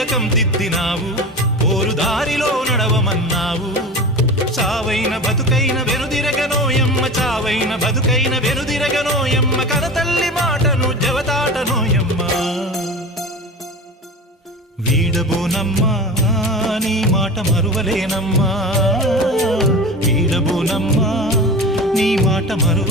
తిలకం దిద్దినావు, పోరు దారిలో నడవమన్నావు. చావైన బతుకైన వెనుదిరగనోయమ్మ, చావైన బతుకైన వెనుదిరగనోయమ్మ, కనతల్లి మాటను జవదాటనోయమ్మ. వీడబోనమ్మా నీ మాట మరువలేనమ్మా, వీడబోనమ్మా నీ మాట మరువ